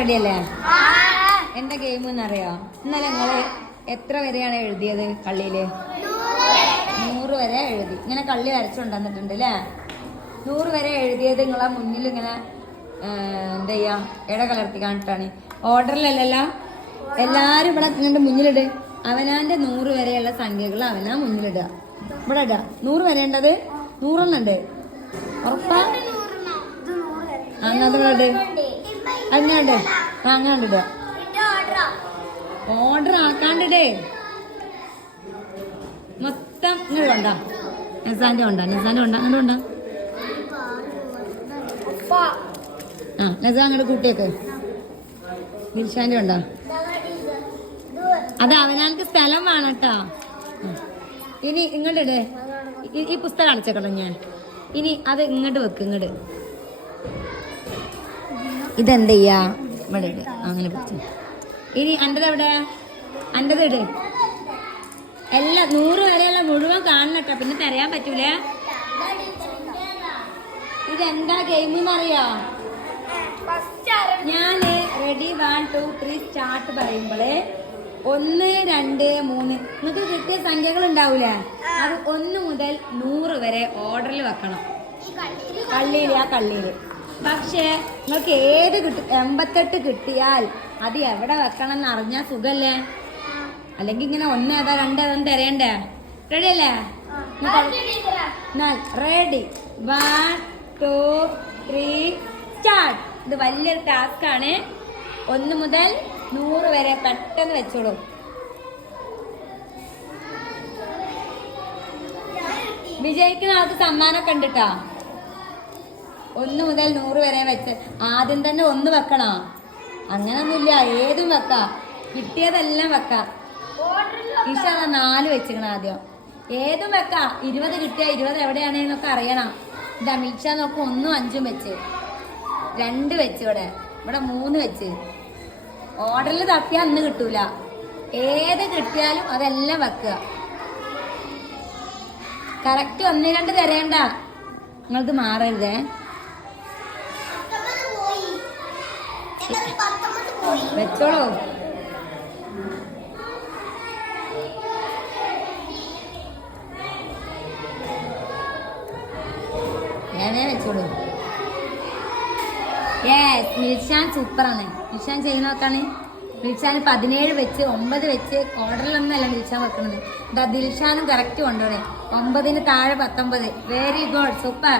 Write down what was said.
Ready അല്ലേ? എന്താ game എന്നറിയോ? ഇന്നലെ നിങ്ങള് എത്ര വരെയാണ് എഴുതിയത് കള്ളിയില്? 100 വരെ എഴുതി. ഇങ്ങനെ കള്ളി വരച്ചുകൊണ്ടുവന്നിട്ടുണ്ട് അല്ലേ? 100 വരെ എഴുതിയത് നിങ്ങളെ മുന്നിൽ ഇങ്ങനെ എന്താ ചെയ്യാ, ഇട കലർത്തി കാണിട്ടാണ്. ഓർഡറിലല്ലല്ലോ, എല്ലാരും ഇവിടെ ഇങ്ങനെ മുന്നിലിട്. അവനാന്റെ 100 വരെയുള്ള സംഖ്യകൾ അവനാ മുന്നിലിടുക. ഇവിടെ ഇടുക. 100 വരെ ഉണ്ടത് 100 ഉണ്ട്. ഉറപ്പാ? അങ്ങനത്തെ ഇവിടെ അങ്ങാണ്ട് അങ്ങാണ്ടിടുക. ഓർഡർ ആക്കാണ്ടിടേ. മൊത്തം ഇങ്ങനെ കൊണ്ടാ. നിസാന്റെ കൊണ്ടാ അങ്ങനെ കൊണ്ടാ. ആ നസ അങ്ങോട്ട് കൂട്ടിയേക്ക്. ദിൽഷാന്റെ കൊണ്ടാ. അത് അവനാൾക്ക് സ്ഥലം വേണം കേട്ടോ. ഇനി ഇങ്ങോട്ട് ഇടേ. ഈ പുസ്തകം അടച്ചേക്കട്ടെ ഞാൻ. ഇനി അത് ഇങ്ങോട്ട് വെക്ക്. ഇങ്ങോട്ട് ഇതെന്ത് ചെയ്യാ? ഇവിടെ ഇട്. അങ്ങനെ പിടിച്ചു. ഇനി അൻ്റെത് എവിടെ? അൻ്റെത് ഇട്. എല്ലാം 100 വരെയുള്ള മുഴുവൻ കാണണട്ടോ, പിന്നെ തരാൻ പറ്റൂല. ഇതെന്താ ഗെയിം എന്നറിയോ? ഞാന് റെഡി 1 2 3 സ്റ്റാർട്ട് പറയുമ്പോള് 1 2 3 നിങ്ങൾക്ക് കിട്ടിയ സംഖ്യകൾ ഉണ്ടാവൂലേ, അത് 1 മുതൽ 100 വരെ ഓർഡറിൽ വെക്കണം. കള്ളിയില്, ആ കള്ളിയില്. പക്ഷെ നിങ്ങൾക്ക് ഏത് 88 കിട്ടിയാൽ അത് എവിടെ വെക്കണം എന്ന് അറിഞ്ഞാൽ സുഖല്ലേ? അല്ലെങ്കിൽ ഇങ്ങനെ 1 ഏതാ 2 ഏതാന്ന് തരേണ്ടേ? റെഡി അല്ലേ? Ready 1 2 3 start. ഇത് വലിയൊരു ടാസ്ക് ആണ്. 1 മുതൽ 100 വരെ പെട്ടെന്ന് വെച്ചോളൂ. വിജയിക്കുന്ന ആൾക്ക് സമ്മാനമൊക്കെ ഉണ്ട് കേട്ടോ. 1 മുതൽ 100 വരെ വെച്ച് ആദ്യം തന്നെ 1 വെക്കണോ? അങ്ങനൊന്നുമില്ല, ഏതും വെക്കാം. കിട്ടിയതെല്ലാം വെക്കാം. ഈശ 4 വെച്ചിക്കണം ആദ്യം. ഏതും വെക്കാം. 20 കിട്ടിയ 20 എവിടെയാണെന്നൊക്കെ അറിയണം. ഇതാ മിൽഷ നോക്കും 1ഉം 5ഉം വെച്ച്, 2 വെച്ച്, ഇവിടെ 3 വെച്ച്. ഓർഡറിൽ തപ്പിയാൽ അന്ന് കിട്ടൂല. ഏത് കിട്ടിയാലും അതെല്ലാം വെക്കുക. കറക്റ്റ് 1 2 തരേണ്ട. നിങ്ങൾക്ക് മാറരുതേ. വെച്ചോളൂ. വെച്ചോളൂ. യെസ്, മിൽഷാൻ സൂപ്പറാണ്. മിൽഷാൻ ചെയ്യുന്ന നോക്കാണ്. മിൽഷാൻ 17 വെച്ച് 9 വെച്ച് ഓർഡറിലൊന്നല്ല മിൽഷാൻ വെക്കുന്നത്. ദിൽഷാനും കറക്റ്റ് കൊണ്ടുപോണേ. 9ന് താഴെ 19. Very good, super.